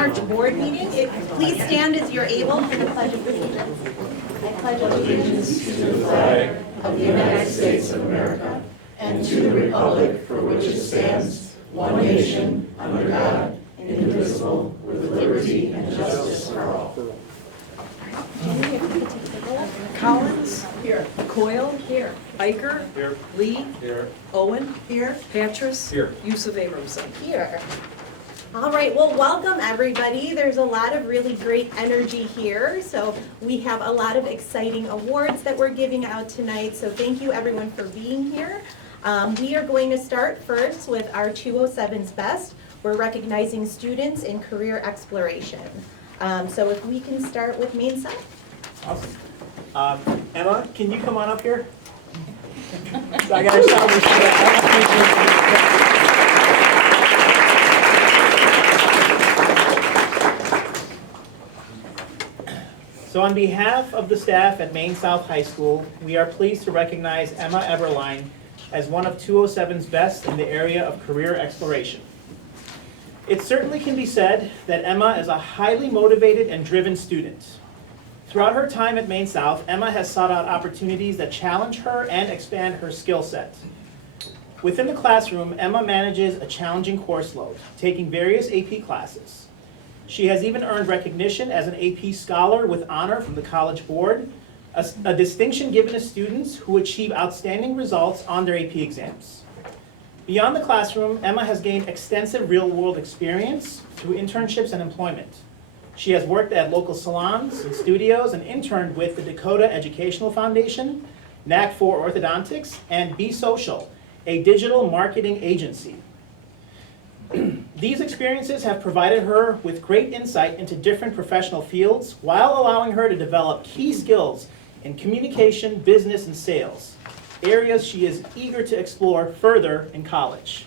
March board meeting. Please stand as you're able for the Pledge of Allegiance. I pledge allegiance To the flag of the United States of America and to the republic for which it stands, one nation, under God, indivisible, with liberty and justice for all. Collins. Here. Coyle. Here. Iker. Here. Lee. Here. Owen. Here. Patras. Here. Yusuf Abramson. here. All right, well, welcome everybody. There's a lot of really great energy here. So we have a lot of exciting awards that we're giving out tonight. So thank you everyone for being here. We are going to start first with our 207's Best. We're recognizing students in career exploration. So if we can start with Maine South. Awesome. Emma, can you come on up here? So I gotta shout this. So on behalf of the staff at Maine South High School, we are pleased to recognize Emma Eberline as one of 207's best in the area of career exploration. It certainly can be said that Emma is a highly motivated and driven student. Throughout her time at Maine South, Emma has sought out opportunities that challenge her and expand her skill set. Within the classroom, Emma manages a challenging course load, taking various AP classes. She has even earned recognition as an AP scholar with honor from the College Board, a distinction given to students who achieve outstanding results on their AP exams. Beyond the classroom, Emma has gained extensive real-world experience through internships and employment. She has worked at local salons and studios and interned with the Dakota Educational Foundation, NAC for Orthodontics, and Be Social, a digital marketing agency. These experiences have provided her with great insight into different professional fields while allowing her to develop key skills in communication, business, and sales, areas she is eager to explore further in college.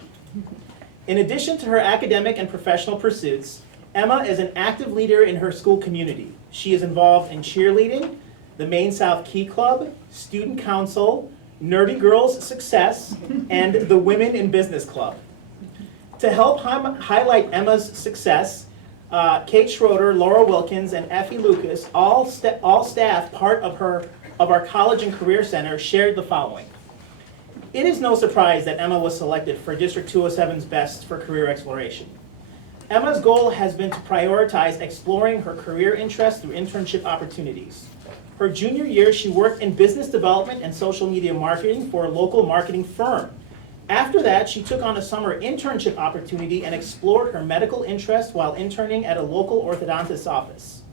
In addition to her academic and professional pursuits, Emma is an active leader in her school community. She is involved in cheerleading, the Maine South Key Club, Student Council, Nerdy Girls Success, and the Women in Business Club. To help highlight Emma's success, Kate Schroeder, Laura Wilkins, and Effie Lucas, all staff part of our College and Career Center, shared the following. It is no surprise that Emma was selected for District 207's Best for Career Exploration. Emma's goal has been to prioritize exploring her career interests through internship opportunities. Her junior year, she worked in business development and social media marketing for a local marketing firm. After that, she took on a summer internship opportunity and explored her medical interest while interning at a local orthodontist's office.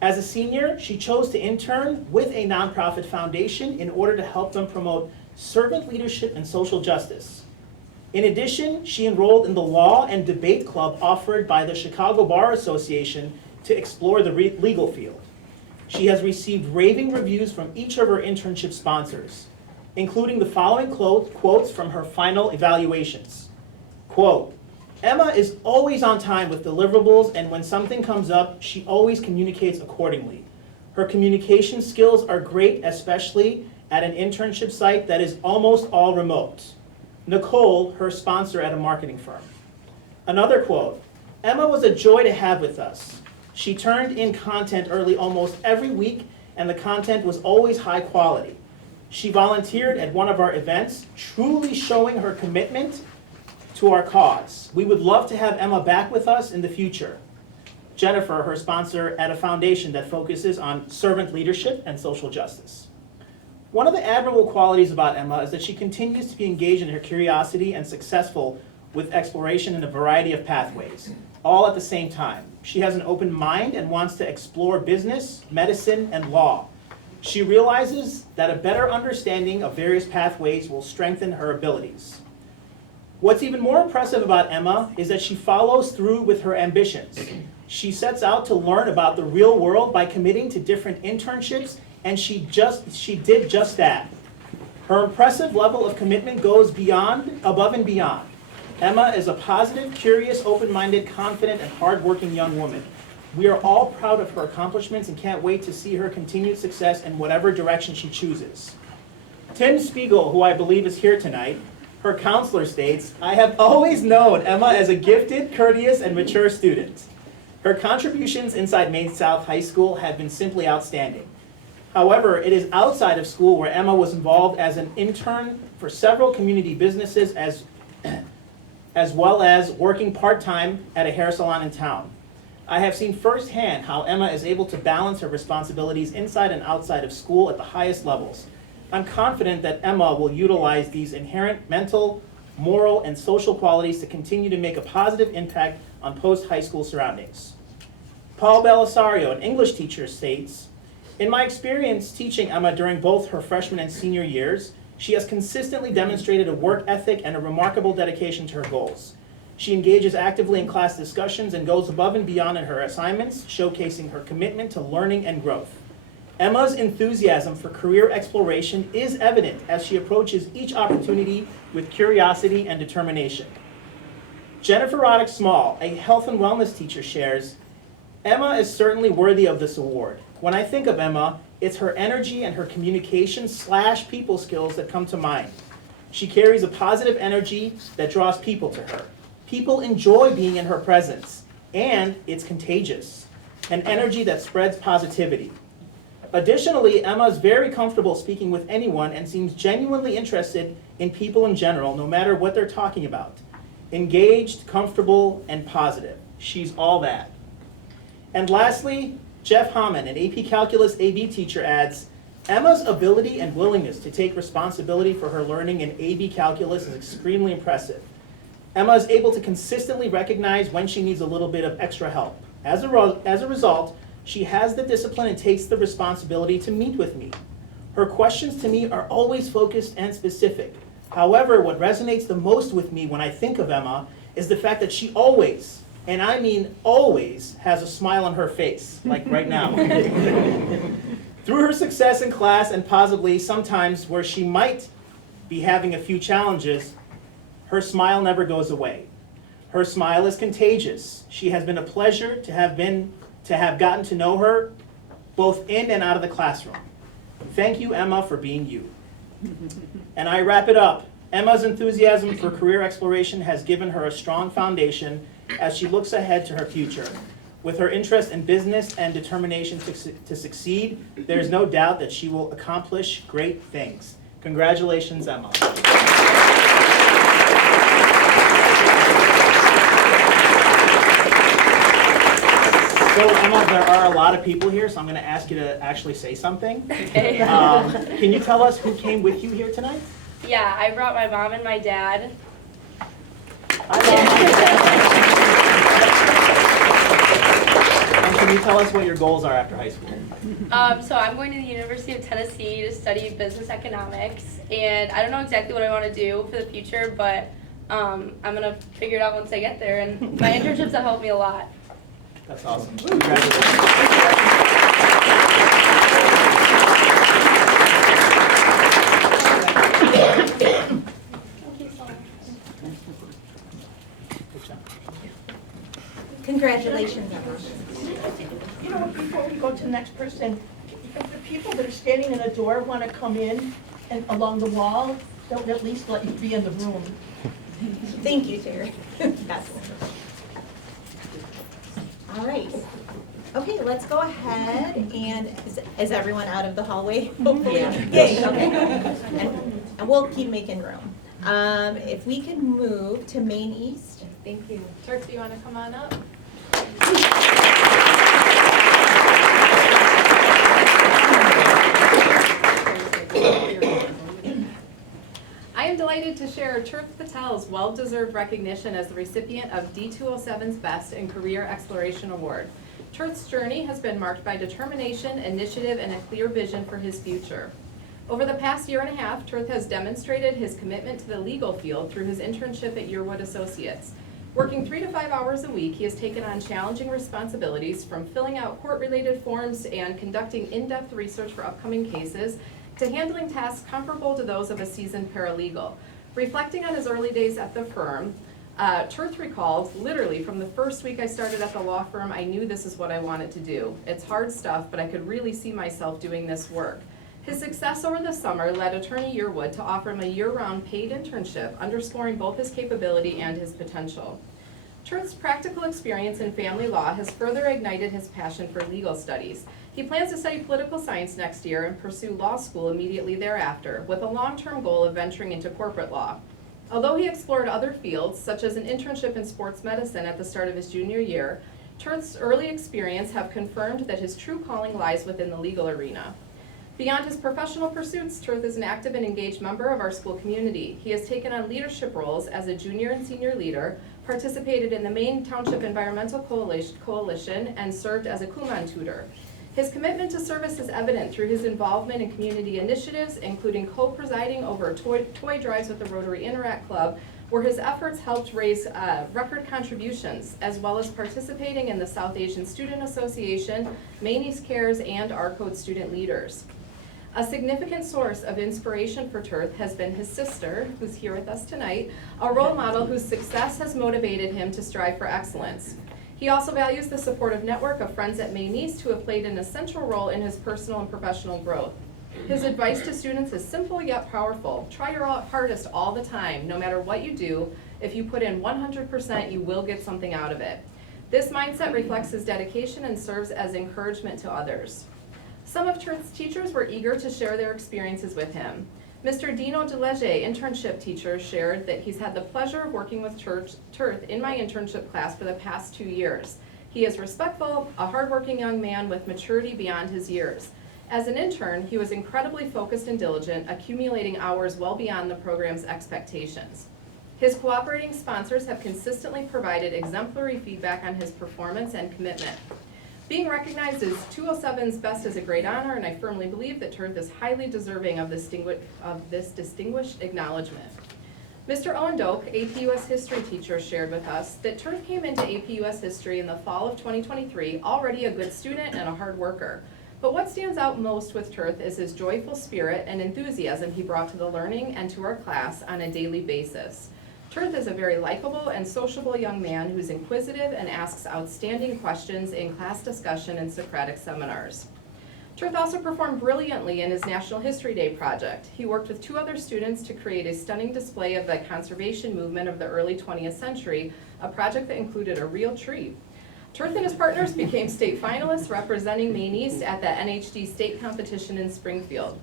As a senior, she chose to intern with a nonprofit foundation in order to help them promote servant leadership and social justice. In addition, she enrolled in the law and debate club offered by the Chicago Bar Association to explore the legal field. She has received raving reviews from each of her internship sponsors, including the following quotes from her final evaluations. Quote, Emma is always on time with deliverables, and when something comes up, she always communicates accordingly. Her communication skills are great, especially at an internship site that is almost all remote. Nicole, her sponsor at a marketing firm. Another quote, Emma was a joy to have with us. She turned in content early almost every week, and the content was always high quality. She volunteered at one of our events, truly showing her commitment to our cause. We would love to have Emma back with us in the future. Jennifer, her sponsor at a foundation that focuses on servant leadership and social justice. One of the admirable qualities about Emma is that she continues to be engaged in her curiosity and successful with exploration in a variety of pathways, all at the same time. She has an open mind and wants to explore business, medicine, and law. She realizes that a better understanding of various pathways will strengthen her abilities. What's even more impressive about Emma is that she follows through with her ambitions. She sets out to learn about the real world by committing to different internships, and she did just that. Her impressive level of commitment goes above and beyond. Emma is a positive, curious, open-minded, confident, and hardworking young woman. We are all proud of her accomplishments and can't wait to see her continued success in whatever direction she chooses. Tim Spiegel, who I believe is here tonight, her counselor states, I have always known Emma as a gifted, courteous, and mature student. Her contributions inside Maine South High School have been simply outstanding. However, it is outside of school where Emma was involved as an intern for several community businesses as well as working part-time at a hair salon in town. I have seen firsthand how Emma is able to balance her responsibilities inside and outside of school at the highest levels. I'm confident that Emma will utilize these inherent mental, moral, and social qualities to continue to make a positive impact on post-high school surroundings. Paul Belisario, an English teacher, states, "In my experience teaching Emma during both her freshman and senior years, she has consistently demonstrated a work ethic and a remarkable dedication to her goals. She engages actively in class discussions and goes above and beyond in her assignments, showcasing her commitment to learning and growth. Emma's enthusiasm for career exploration is evident as she approaches each opportunity with curiosity and determination." Jennifer Roddick Small, a health and wellness teacher, shares, "Emma is certainly worthy of this award. When I think of Emma, it's her energy and her communication/people skills that come to mind. She carries a positive energy that draws people to her. People enjoy being in her presence, and it's contagious, an energy that spreads positivity. Additionally, Emma is very comfortable speaking with anyone and seems genuinely interested in people in general, no matter what they're talking about. Engaged, comfortable, and positive. She's all that." And lastly, Jeff Hammond, an AP Calculus AB teacher, adds, "Emma's ability and willingness to take responsibility for her learning in AB Calculus is extremely impressive. Emma is able to consistently recognize when she needs a little bit of extra help. As a result, she has the discipline and takes the responsibility to meet with me. Her questions to me are always focused and specific. However, what resonates the most with me when I think of Emma is the fact that she always, and I mean always, has a smile on her face, like right now. Through her success in class and possibly sometimes where she might be having a few challenges, her smile never goes away. Her smile is contagious. She has been a pleasure to have gotten to know her both in and out of the classroom. Thank you, Emma, for being you." And I wrap it up. Emma's enthusiasm for career exploration has given her a strong foundation as she looks ahead to her future. With her interest in business and determination to succeed, there is no doubt that she will accomplish great things. Congratulations, Emma. So Emma, there are a lot of people here, so I'm going to ask you to actually say something. Okay. Can you tell us who came with you here tonight? Yeah, I brought my mom and my dad. And can you tell us what your goals are after high school? So I'm going to the University of Tennessee to study business economics, and I don't know exactly what I want to do for the future, but I'm going to figure it out once I get there, and my internships have helped me a lot. That's awesome. Congratulations. Congratulations, Emma. You know, before we go to the next person, if the people that are standing in the door want to come in and along the wall, they'll at least let you be in the room. Thank you, Terry. Yes. All right. Okay, let's go ahead and, is everyone out of the hallway? Hopefully. Yay, okay. And we'll keep making room. If we can move to Main East. Thank you. Turk, do you want to come on up? I am delighted to share Tirth Patel's well-deserved recognition as the recipient of D207's Best in Career Exploration Award. Tirth's journey has been marked by determination, initiative, and a clear vision for his future. Over the past year and a half, Tirth has demonstrated his commitment to the legal field through his internship at Yearwood Associates. Working 3 to 5 hours a week, he has taken on challenging responsibilities from filling out court-related forms and conducting in-depth research for upcoming cases to handling tasks comparable to those of a seasoned paralegal. Reflecting on his early days at the firm, Tirth recalled, literally from the first week I started at the law firm, I knew this is what I wanted to do. It's hard stuff, but I could really see myself doing this work. His success over the summer led Attorney Yearwood to offer him a year-round paid internship, underscoring both his capability and his potential. Turth's practical experience in family law has further ignited his passion for legal studies. He plans to study political science next year and pursue law school immediately thereafter, with a long-term goal of venturing into corporate law. Although he explored other fields, such as an internship in sports medicine at the start of his junior year, Turth's early experience have confirmed that his true calling lies within the legal arena. Beyond his professional pursuits, Turth is an active and engaged member of our school community. He has taken on leadership roles as a junior and senior leader, participated in the Maine Township Environmental Coalition, and served as a Kumon tutor. His commitment to service is evident through his involvement in community initiatives, including co-presiding over toy drives with the Rotary Interact Club, where his efforts helped raise record contributions, as well as participating in the South Asian Student Association, Maine East Cares, and ARCODE student leaders. A significant source of inspiration for Turth has been his sister, who's here with us tonight, a role model whose success has motivated him to strive for excellence. He also values the supportive network of friends at Maine East who have played an essential role in his personal and professional growth. His advice to students is simple yet powerful. Try your hardest all the time, no matter what you do. If you put in 100%, you will get something out of it. This mindset reflects his dedication and serves as encouragement to others. Some of Turth's teachers were eager to share their experiences with him. Mr. Dino DeLege, internship teacher, shared that he's had the pleasure of working with Turth in my internship class for the past 2 years. He is respectful, a hardworking young man with maturity beyond his years. As an intern, he was incredibly focused and diligent, accumulating hours well beyond the program's expectations. His cooperating sponsors have consistently provided exemplary feedback on his performance and commitment. Being recognized as 207's best is a great honor, and I firmly believe that Turth is highly deserving of this distinguished acknowledgement. Mr. Owen Doak, AP US History teacher, shared with us that Turth came into AP US History in the fall of 2023 already a good student and a hard worker. But what stands out most with Turth is his joyful spirit and enthusiasm he brought to the learning and to our class on a daily basis. Turth is a very likable and sociable young man who's inquisitive and asks outstanding questions in class discussion and Socratic seminars. Turth also performed brilliantly in his National History Day project. He worked with 2 other students to create a stunning display of the conservation movement of the early 20th century, a project that included a real tree. Turth and his partners became state finalists representing Maine East at the NHD state competition in Springfield.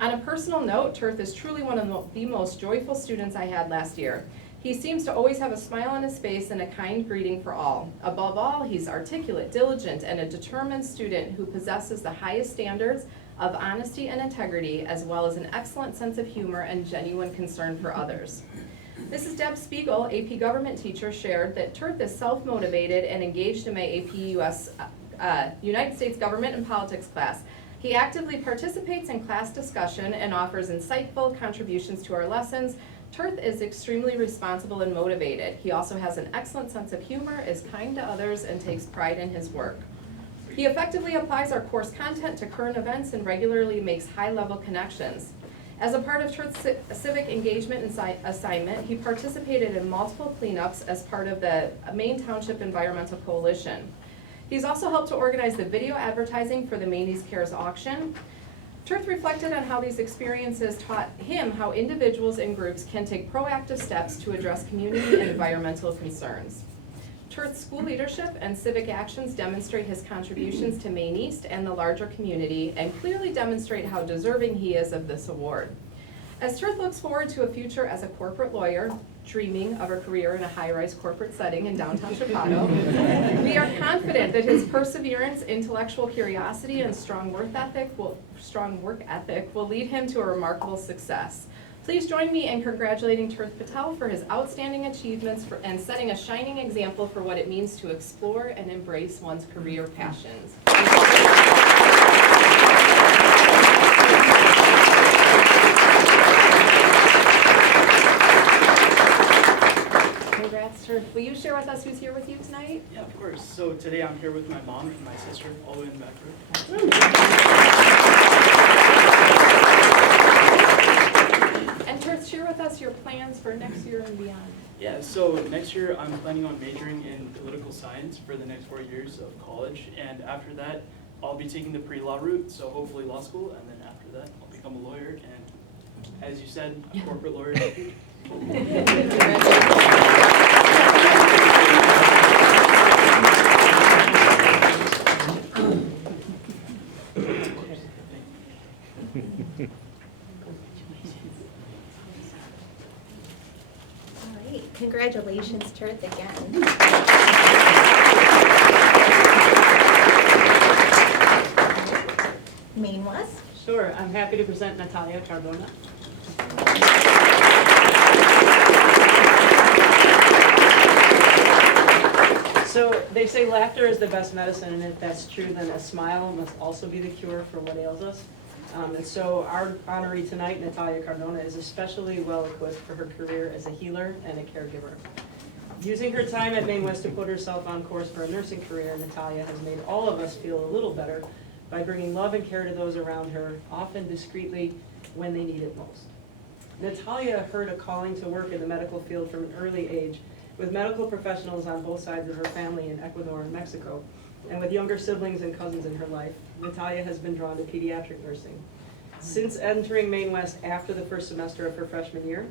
On a personal note, Turth is truly one of the most joyful students I had last year. He seems to always have a smile on his face and a kind greeting for all. Above all, he's articulate, diligent, and a determined student who possesses the highest standards of honesty and integrity, as well as an excellent sense of humor and genuine concern for others. Mrs. Deb Spiegel, AP Government teacher, shared that Turth is self-motivated and engaged in my AP US United States Government and Politics class. He actively participates in class discussion and offers insightful contributions to our lessons. Turth is extremely responsible and motivated. He also has an excellent sense of humor, is kind to others, and takes pride in his work. He effectively applies our course content to current events and regularly makes high-level connections. As a part of Turth's civic engagement assignment, he participated in multiple cleanups as part of the Maine Township Environmental Coalition. He's also helped to organize the video advertising for the Maine East Cares auction. Turth reflected on how these experiences taught him how individuals and groups can take proactive steps to address community and environmental concerns. Turth's school leadership and civic actions demonstrate his contributions to Maine East and the larger community and clearly demonstrate how deserving he is of this award. As Turth looks forward to a future as a corporate lawyer, dreaming of a career in a high-rise corporate setting in downtown Chicago, we are confident that his perseverance, intellectual curiosity, and strong work ethic will lead him to a remarkable success. Please join me in congratulating Turth Patel for his outstanding achievements and setting a shining example for what it means to explore and embrace one's career passions. Congrats, Turth. Will you share with us who's here with you tonight? Yeah, of course. So today I'm here with my mom and my sister, all the way in the back room. And Turth, share with us your plans for next year and beyond. Yeah, so next year I'm planning on majoring in political science for the next 4 years of college, and after that I'll be taking the pre-law route, so hopefully law school, and then after that I'll become a lawyer, and as you said, a corporate lawyer. Congratulations, Tirth, again. Maine West. Sure, I'm happy to present Natalia Cardona. So they say laughter is the best medicine, and if that's true, then a smile must also be the cure for what ails us. And so our honoree tonight, Natalia Cardona, is especially well equipped for her career as a healer and a caregiver. Using her time at Maine West to put herself on course for a nursing career, Natalia has made all of us feel a little better by bringing love and care to those around her, often discreetly when they need it most. Natalia heard a calling to work in the medical field from an early age, with medical professionals on both sides of her family in Ecuador and Mexico, and with younger siblings and cousins in her life. Natalia has been drawn to pediatric nursing. Since entering Maine West after the first semester of her freshman year,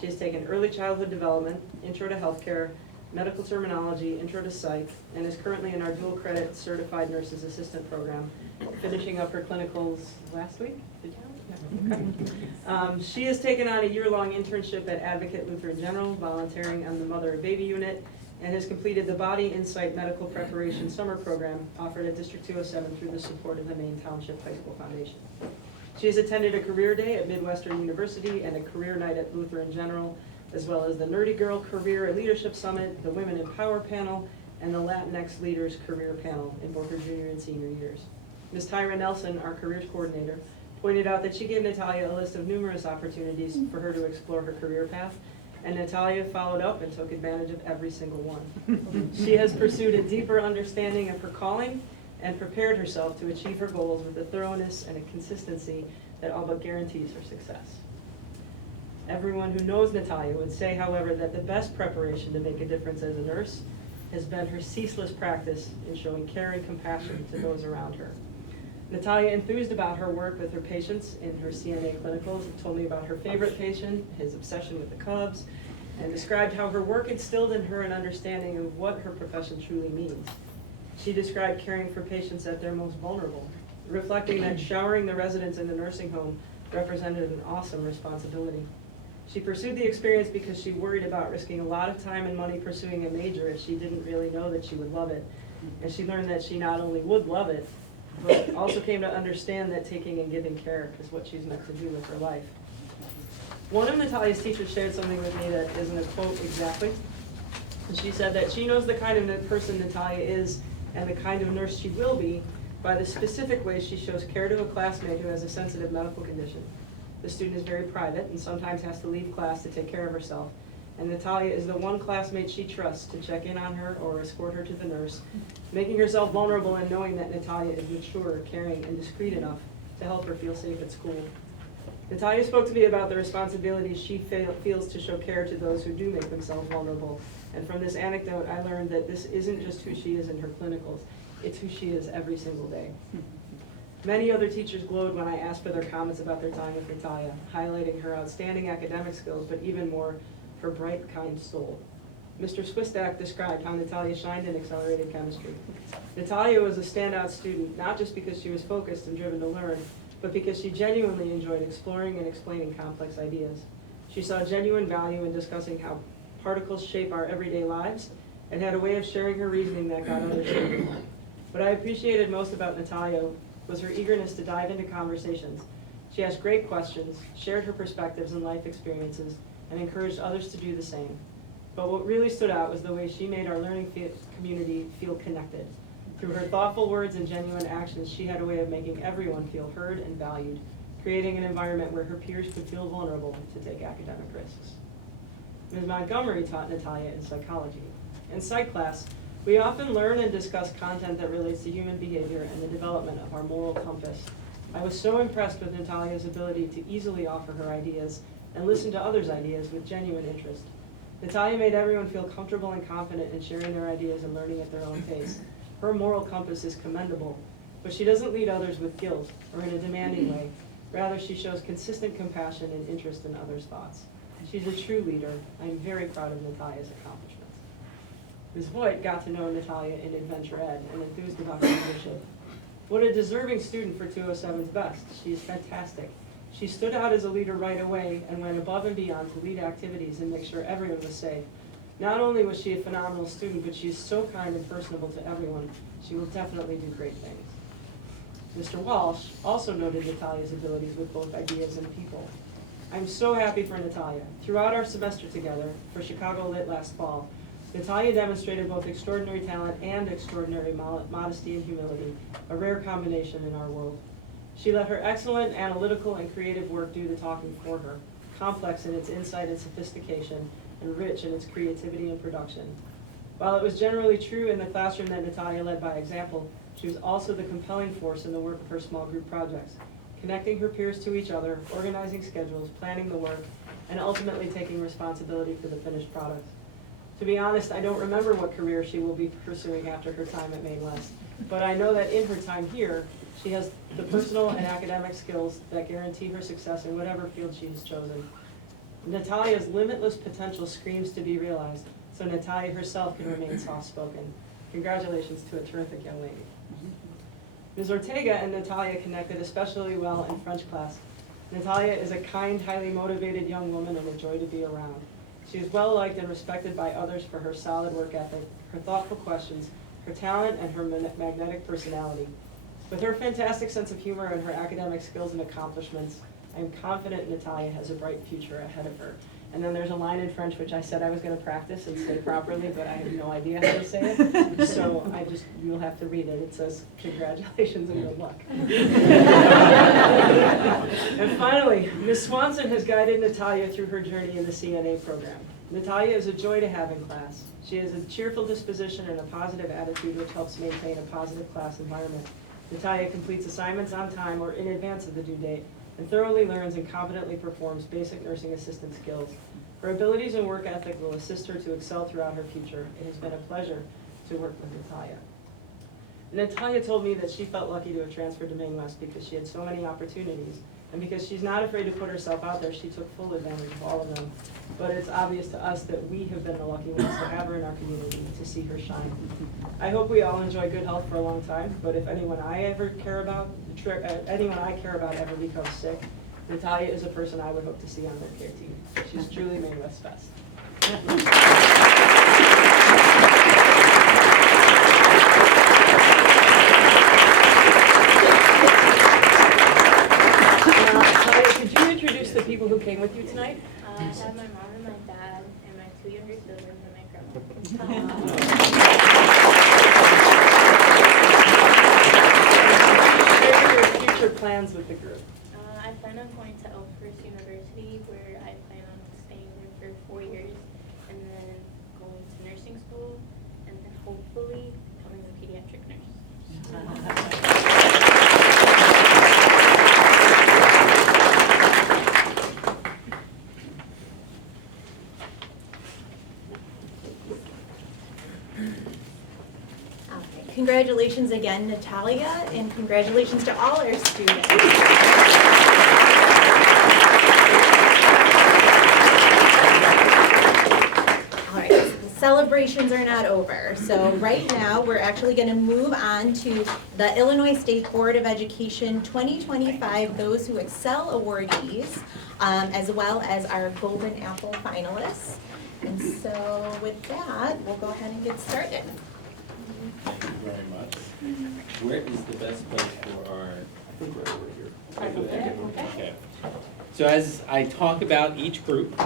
she has taken early childhood development, intro to healthcare, medical terminology, intro to psych, and is currently in our dual credit certified nurses assistant program, finishing up her clinicals last week. Did you? Okay. She has taken on a year-long internship at Advocate Lutheran General, volunteering on the Mother and Baby Unit, and has completed the Body Insight Medical Preparation Summer Program offered at District 207 through the support of the Maine Township High School Foundation. She has attended a career day at Midwestern University and a career night at Lutheran General, as well as the Nerdy Girl Career Leadership Summit, the Women in Power Panel, and the Latinx Leaders Career Panel in both her junior and senior years. Ms. Tyra Nelson, our careers coordinator, pointed out that she gave Natalia a list of numerous opportunities for her to explore her career path, and Natalia followed up and took advantage of every single one. She has pursued a deeper understanding of her calling and prepared herself to achieve her goals with a thoroughness and a consistency that all but guarantees her success. Everyone who knows Natalia would say, however, that the best preparation to make a difference as a nurse has been her ceaseless practice in showing care and compassion to those around her. Natalia enthused about her work with her patients in her CNA clinicals and told me about her favorite patient, his obsession with the Cubs, and described how her work instilled in her an understanding of what her profession truly means. She described caring for patients at their most vulnerable, reflecting that showering the residents in the nursing home represented an awesome responsibility. She pursued the experience because she worried about risking a lot of time and money pursuing a major if she didn't really know that she would love it. And she learned that she not only would love it, but also came to understand that taking and giving care is what she's meant to do with her life. One of Natalia's teachers shared something with me that isn't a quote exactly. And she said that she knows the kind of person Natalia is and the kind of nurse she will be by the specific way she shows care to a classmate who has a sensitive medical condition. The student is very private and sometimes has to leave class to take care of herself. And Natalia is the one classmate she trusts to check in on her or escort her to the nurse, making herself vulnerable and knowing that Natalia is mature, caring, and discreet enough to help her feel safe at school. Natalia spoke to me about the responsibility she feels to show care to those who do make themselves vulnerable. And from this anecdote, I learned that this isn't just who she is in her clinicals, it's who she is every single day. Many other teachers glowed when I asked for their comments about their time with Natalia, highlighting her outstanding academic skills, but even more, her bright, kind soul. Mr. Swistak described how Natalia shined in accelerated chemistry. Natalia was a standout student, not just because she was focused and driven to learn, but because she genuinely enjoyed exploring and explaining complex ideas. She saw genuine value in discussing how particles shape our everyday lives and had a way of sharing her reasoning that got others thinking. What I appreciated most about Natalia was her eagerness to dive into conversations. She asked great questions, shared her perspectives and life experiences, and encouraged others to do the same. But what really stood out was the way she made our learning community feel connected. Through her thoughtful words and genuine actions, she had a way of making everyone feel heard and valued, creating an environment where her peers could feel vulnerable to take academic risks. Ms. Montgomery taught Natalia in psychology. In psych class, we often learn and discuss content that relates to human behavior and the development of our moral compass. I was so impressed with Natalia's ability to easily offer her ideas and listen to others' ideas with genuine interest. Natalia made everyone feel comfortable and confident in sharing their ideas and learning at their own pace. Her moral compass is commendable, but she doesn't lead others with guilt or in a demanding way. Rather, she shows consistent compassion and interest in others' thoughts. She's a true leader. I'm very proud of Natalia's accomplishments. Ms. Voigt got to know Natalia in Adventure Ed and enthused about her leadership. What a deserving student for 207's best. She is fantastic. She stood out as a leader right away and went above and beyond to lead activities and make sure everyone was safe, Not only was she a phenomenal student, but she is so kind and personable to everyone. She will definitely do great things. Mr. Walsh also noted Natalia's abilities with both ideas and people. I'm so happy for Natalia. Throughout our semester together for Chicago Lit last fall, Natalia demonstrated both extraordinary talent and extraordinary modesty and humility, a rare combination in our world. She let her excellent analytical and creative work do the talking for her, complex in its insight and sophistication, and rich in its creativity and production. While it was generally true in the classroom that Natalia led by example, she was also the compelling force in the work of her small group projects, connecting her peers to each other, organizing schedules, planning the work, and ultimately taking responsibility for the finished product. To be honest, I don't remember what career she will be pursuing after her time at Maine West, but I know that in her time here, she has the personal and academic skills that guarantee her success in whatever field she has chosen. Natalia's limitless potential screams to be realized, so Natalia herself can remain soft-spoken. Congratulations to a terrific young lady. Ms. Ortega and Natalia connected especially well in French class. Natalia is a kind, highly motivated young woman and a joy to be around. She is well liked and respected by others for her solid work ethic, her thoughtful questions, her talent, and her magnetic personality. With her fantastic sense of humor and her academic skills and accomplishments, I am confident Natalia has a bright future ahead of her. And then there's a line in French which I said I was going to practice and say properly, but I have no idea how to say it. So you'll have to read it. It says, congratulations and good luck. And finally, Ms. Swanson has guided Natalia through her journey in the CNA program. Natalia is a joy to have in class. She has a cheerful disposition and a positive attitude which helps maintain a positive class environment. Natalia completes assignments on time or in advance of the due date, and thoroughly learns and competently performs basic nursing assistant skills. Her abilities and work ethic will assist her to excel throughout her future. It has been a pleasure to work with Natalia. Natalia told me that she felt lucky to have transferred to Maine West because she had so many opportunities, and because she's not afraid to put herself out there, she took full advantage of all of them. But it's obvious to us that we have been the lucky ones to have her in our community, to see her shine. I hope we all enjoy good health for a long time, but if anyone I care about ever becomes sick, Natalia is a person I would hope to see on their care team. She's truly Maine West's best. Natalia, could you introduce the people who came with you tonight? I have my mom and my dad and my 2 younger siblings and my grandma. What are your future plans with the group? I plan on going to Elmhurst University, where I plan on staying there for 4 years, and then going to nursing school, and then hopefully becoming a pediatric nurse. Congratulations again, Natalia, and congratulations to all our students. All right, the celebrations are not over. So right now, we're actually going to move on to the Illinois State Board of Education 2025 Those Who Excel awardees, as well as our Golden Apple finalists. And so with that, we'll go ahead and get started. Thank you very much. Where is the best place for our? I think we're over here. Okay. So as I talk about each group,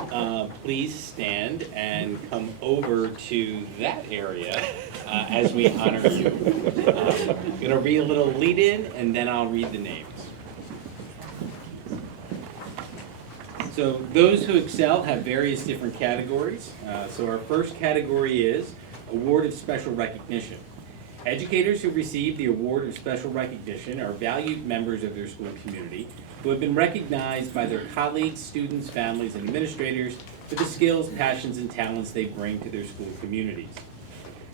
please stand and come over to that area as we honor you. I'm going to read a little lead-in, and then I'll read the names. So those who excel have various different categories. So our first category is Award of Special Recognition. Educators who receive the Award of Special Recognition are valued members of their school community who have been recognized by their colleagues, students, families, and administrators for the skills, passions, and talents they bring to their school communities.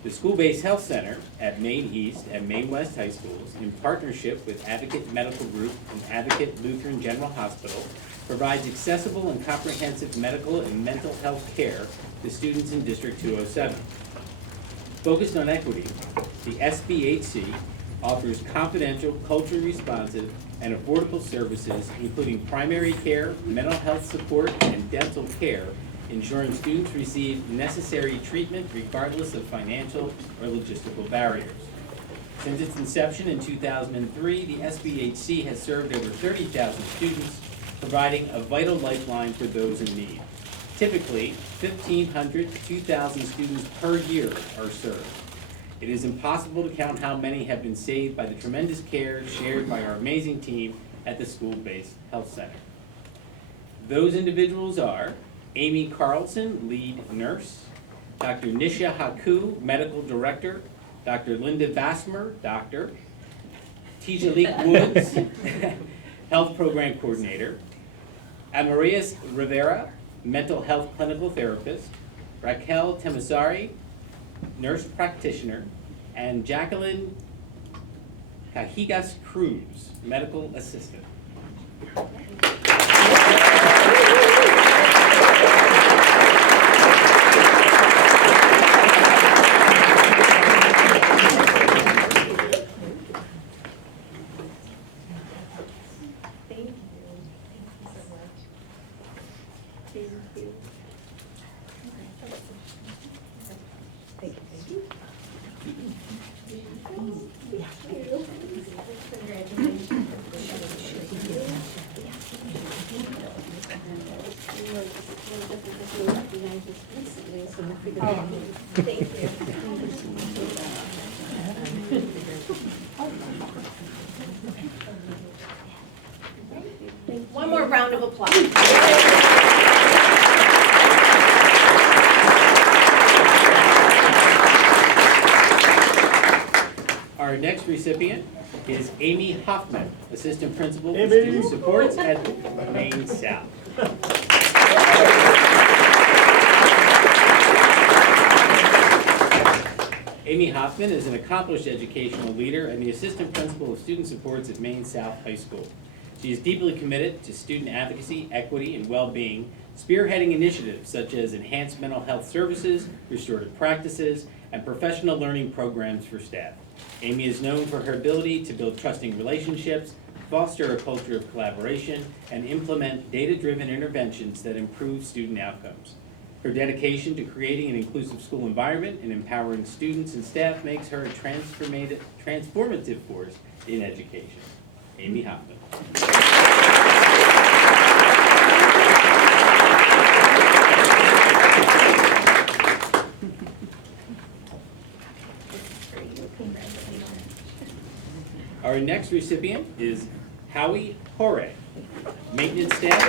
The School-Based Health Center at Maine East and Maine West High Schools, in partnership with Advocate Medical Group and Advocate Lutheran General Hospital, provides accessible and comprehensive medical and mental health care to students in District 207. Focused on equity, the SBHC offers confidential, culturally responsive, and affordable services, including primary care, mental health support, and dental care ensuring students receive necessary treatment regardless of financial or logistical barriers. Since its inception in 2003, the SBHC has served over 30,000 students, providing a vital lifeline for those in need. Typically, 1,500 to 2,000 students per year are served. It is impossible to count how many have been saved by the tremendous care shared by our amazing team at the school-based health center. Those individuals are Amy Carlson, lead nurse, Dr. Nisha Haku, medical director, Dr. Linda Bassmer, doctor, Tijalik Woods, health program coordinator, Amarias Rivera, mental health clinical therapist, Raquel Temasari, nurse practitioner, and Jacqueline Cajigas Cruz, medical assistant. One more round of applause. Our next recipient is Amy Hoffman, Assistant Principal for Amy. Student Supports at Maine South. Amy Hoffman is an accomplished educational leader and the Assistant Principal of Student Supports at Maine South High School. She is deeply committed to student advocacy, equity, and well-being, spearheading initiatives such as enhanced mental health services, restorative practices, and professional learning programs for staff. Amy is known for her ability to build trusting relationships, foster a culture of collaboration, and implement data-driven interventions that improve student outcomes. Her dedication to creating an inclusive school environment and empowering students and staff makes her a transformative force in education. Amy Hoffman. Our next recipient is Howie Hore, maintenance staff.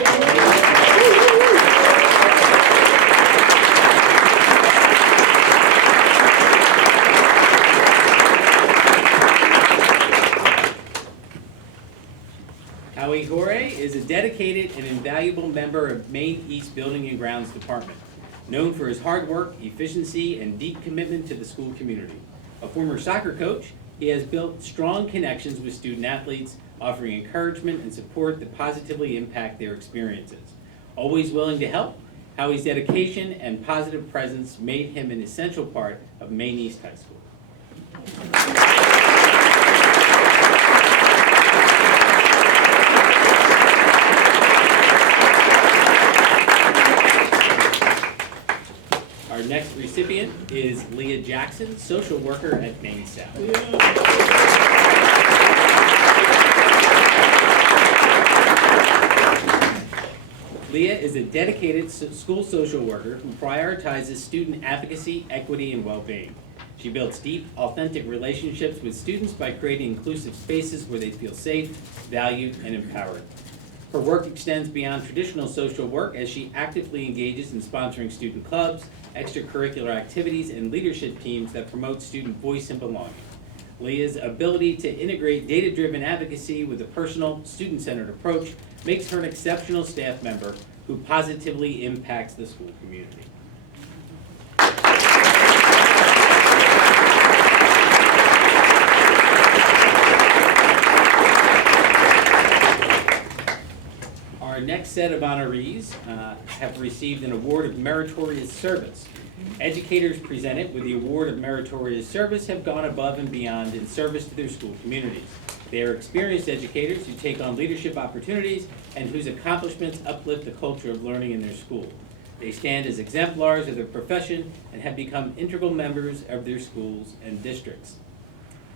Howie Hore is a dedicated and invaluable member of Maine East Building and Grounds Department, known for his hard work, efficiency, and deep commitment to the school community. A former soccer coach, he has built strong connections with student athletes, offering encouragement and support that positively impact their experiences. Always willing to help, Howie's dedication and positive presence made him an essential part of Maine East High School. Our next recipient is Leah Jackson, social worker at Maine South. Leah is a dedicated school social worker who prioritizes student advocacy, equity, and well-being. She builds deep, authentic relationships with students by creating inclusive spaces where they feel safe, valued, and empowered. Her work extends beyond traditional social work as she actively engages in sponsoring student clubs, extracurricular activities, and leadership teams that promote student voice and belonging. Leah's ability to integrate data-driven advocacy with a personal, student-centered approach makes her an exceptional staff member who positively impacts the school community. Our next set of honorees have received an award of meritorious service. Educators presented with the award of meritorious service have gone above and beyond in service to their school communities. They are experienced educators who take on leadership opportunities and whose accomplishments uplift the culture of learning in their school. They stand as exemplars of their profession and have become integral members of their schools and districts.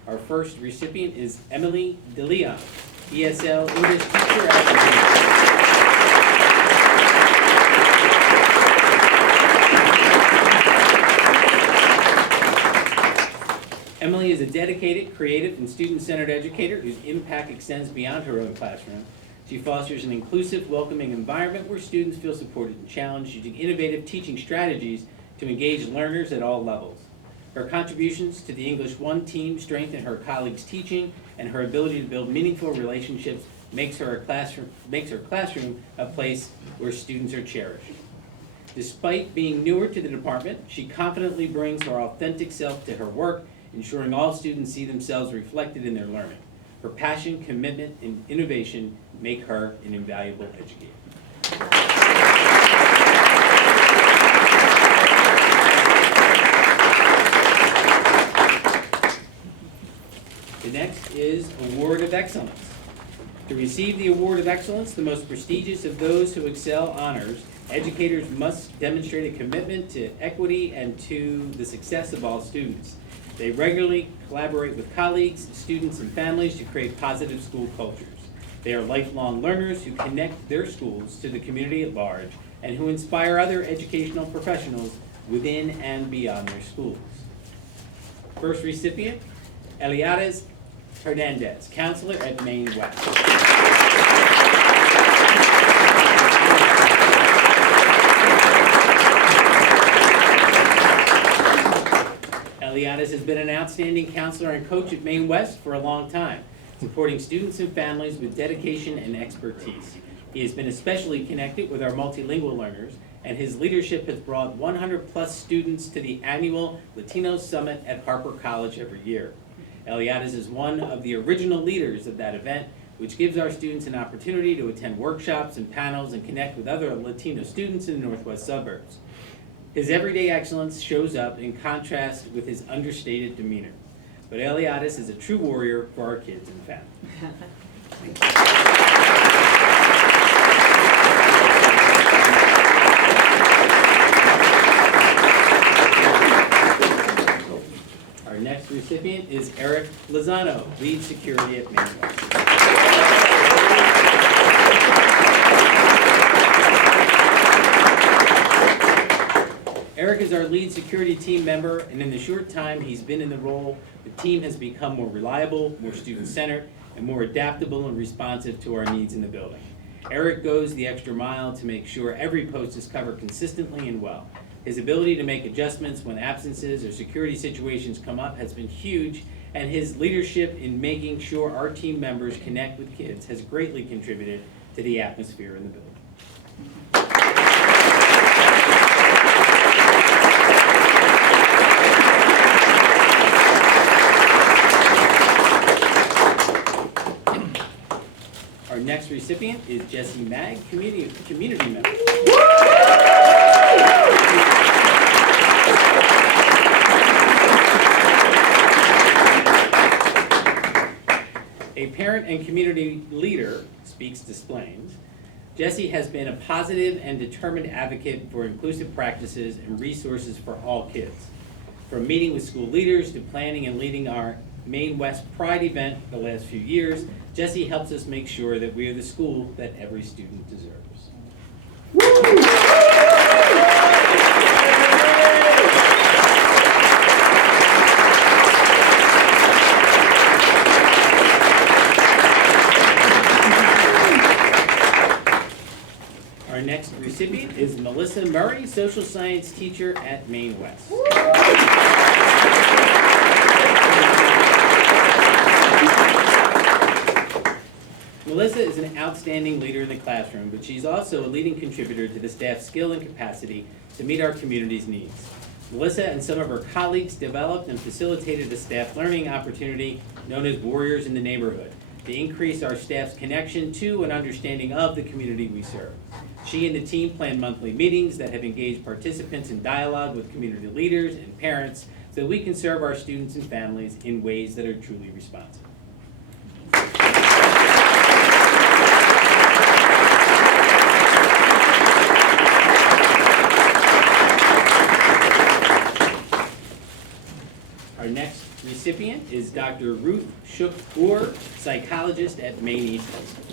Our first recipient is Emily DeLeon, ESL English teacher at Emily is a dedicated, creative, and student-centered educator whose impact extends beyond her own classroom. She fosters an inclusive, welcoming environment where students feel supported and challenged, using innovative teaching strategies to engage learners at all levels. Her contributions to the English 1 team strengthen her colleagues' teaching, and her ability to build meaningful relationships makes her classroom a place where students are cherished. Despite being newer to the department, she confidently brings her authentic self to her work, ensuring all students see themselves reflected in their learning. Her passion, commitment, and innovation make her an invaluable educator. The next is Award of Excellence. To receive the Award of Excellence, the most prestigious of those who excel honors, educators must demonstrate a commitment to equity and to the success of all students. They regularly collaborate with colleagues, students, and families to create positive school cultures. They are lifelong learners who connect their schools to the community at large and who inspire other educational professionals within and beyond their schools. First recipient, Eliades Hernandez, counselor at Maine West. Eliades has been an outstanding counselor and coach at Maine West for a long time, supporting students and families with dedication and expertise. He has been especially connected with our multilingual learners, and his leadership has brought 100+ students to the annual Latino Summit at Harper College every year. Eliades is one of the original leaders of that event, which gives our students an opportunity to attend workshops and panels and connect with other Latino students in the Northwest suburbs. His everyday excellence shows up in contrast with his understated demeanor. But Eliades is a true warrior for our kids and family. Our next recipient is Eric Lozano, lead security at Maine West. Eric is our lead security team member, and in the short time he's been in the role, the team has become more reliable, more student-centered, and more adaptable and responsive to our needs in the building. Eric goes the extra mile to make sure every post is covered consistently and well. His ability to make adjustments when absences or security situations come up has been huge, and his leadership in making sure our team members connect with kids has greatly contributed to the atmosphere in the building. Our next recipient is Jessie Mag, community member. A parent and community leader, speaks displays. Jessie has been a positive and determined advocate for inclusive practices and resources for all kids. From meeting with school leaders to planning and leading our Maine West Pride event the last few years, Jessie helps us make sure that we are the school that every student deserves. Our next recipient is Melissa Murray, social science teacher at Maine West. Melissa is an outstanding leader in the classroom, but she's also a leading contributor to the staff's skill and capacity to meet our community's needs. Melissa and some of her colleagues developed and facilitated a staff learning opportunity known as Warriors in the Neighborhood to increase our staff's connection to and understanding of the community we serve. She and the team plan monthly meetings that have engaged participants in dialogue with community leaders and parents so that we can serve our students and families in ways that are truly responsive. Our next recipient is Dr. Ruth Shook-Orr, psychologist at Maine East High School.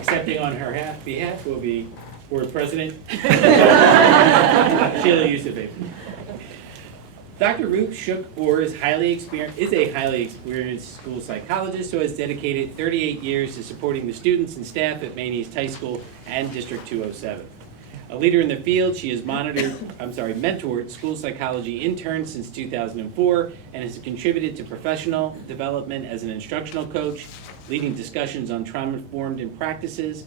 Accepting on her behalf will be Board President Sheila Youssef. Dr. Ruth Shook-Orr is a highly experienced school psychologist who has dedicated 38 years to supporting the students and staff at Maine East High School and District 207. A leader in the field, she has mentored school psychology interns since 2004 and has contributed to professional development as an instructional coach, leading discussions on trauma-informed practices,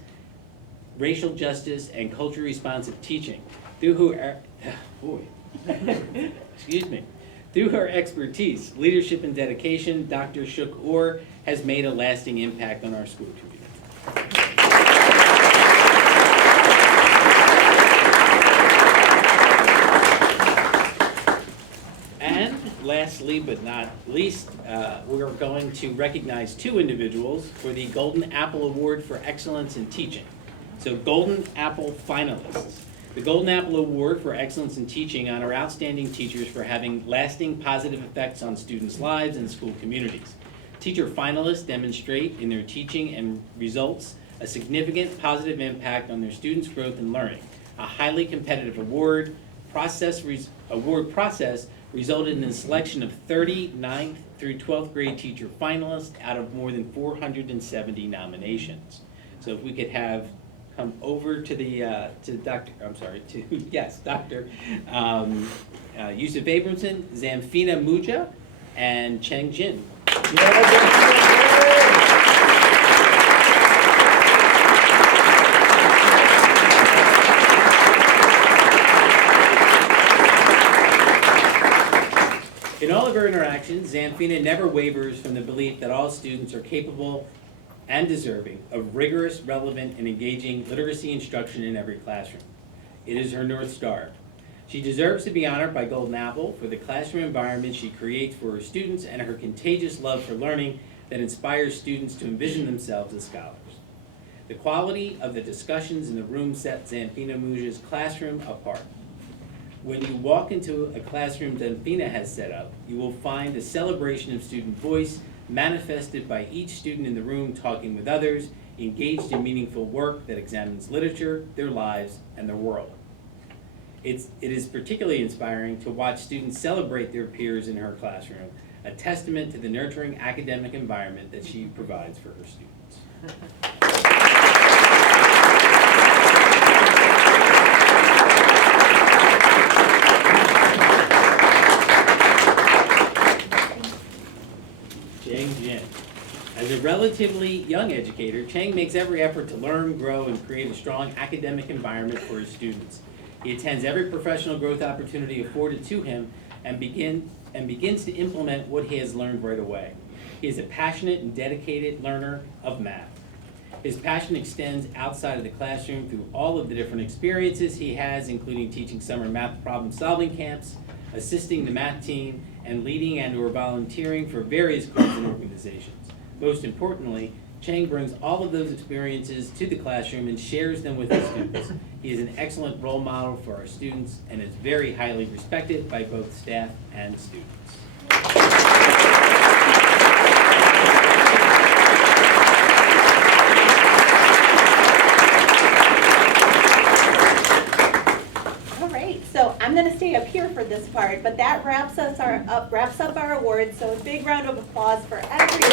racial justice, and culturally responsive teaching. Through her expertise, leadership, and dedication, Dr. Shook-Orr has made a lasting impact on our school community. And lastly but not least, we're going to recognize two individuals for the Golden Apple Award for Excellence in Teaching. So Golden Apple finalists. The Golden Apple Award for Excellence in Teaching honor outstanding teachers for having lasting positive effects on students' lives and school communities. Teacher finalists demonstrate in their teaching and results a significant positive impact on their students' growth and learning. A highly competitive award process resulted in the selection of 30 9th through 12th grade teacher finalists out of more than 470 nominations. So if we could have come over to the Dr. Yusuf Abramson, Zamfina Muja, and Cheng Jin. In all of her interactions, Zamfina never wavers from the belief that all students are capable and deserving of rigorous, relevant, and engaging literacy instruction in every classroom. It is her North Star. She deserves to be honored by Golden Apple for the classroom environment she creates for her students and her contagious love for learning that inspires students to envision themselves as scholars. The quality of the discussions in the room set Zamfina Muja's classroom apart. When you walk into a classroom Zamfina has set up, you will find a celebration of student voice manifested by each student in the room talking with others, engaged in meaningful work that examines literature, their lives, and their world. It is particularly inspiring to watch students celebrate their peers in her classroom, a testament to the nurturing academic environment that she provides for her students. Cheng Jin. As a relatively young educator, Cheng makes every effort to learn, grow, and create a strong academic environment for his students. He attends every professional growth opportunity afforded to him and begins to implement what he has learned right away. He is a passionate and dedicated learner of math. His passion extends outside of the classroom through all of the different experiences he has, including teaching summer math problem-solving camps, assisting the math team, and leading and/or volunteering for various groups and organizations. Most importantly, Cheng brings all of those experiences to the classroom and shares them with his students. He is an excellent role model for our students and is very highly respected by both staff and students. All right, so I'm going to stay up here for this part, but that wraps up our awards. So a big round of applause for everyone.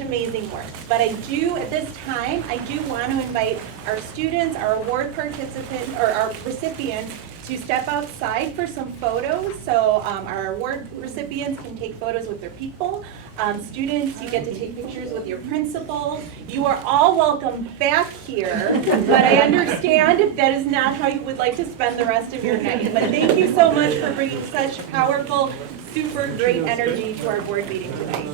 Amazing work. But at this time, I do want to invite our students, our award participants, or our recipients to step outside for some photos. So our award recipients can take photos with their people. Students, you get to take pictures with your principal. You are all welcome back here, but I understand if that is not how you would like to spend the rest of your night. But thank you so much for bringing such powerful, super great energy to our board meeting tonight.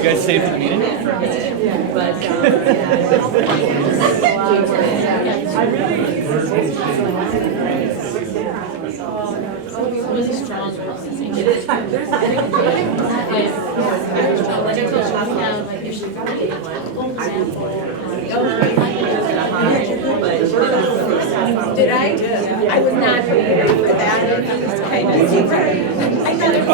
You guys saved the meeting? Did I? I was not prepared for that. I thought it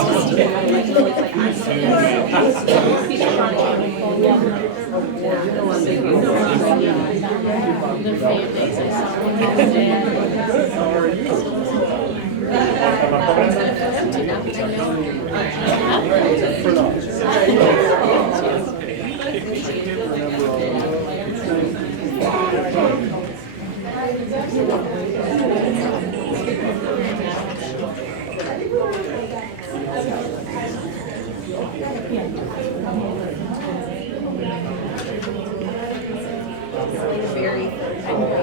very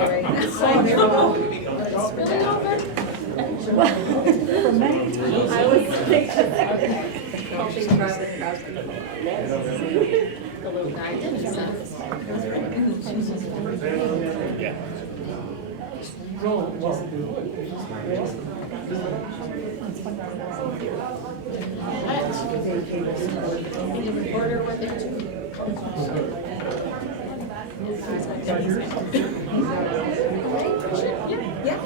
right now. I was like, helping Robert out. The little guy didn't order what Yeah.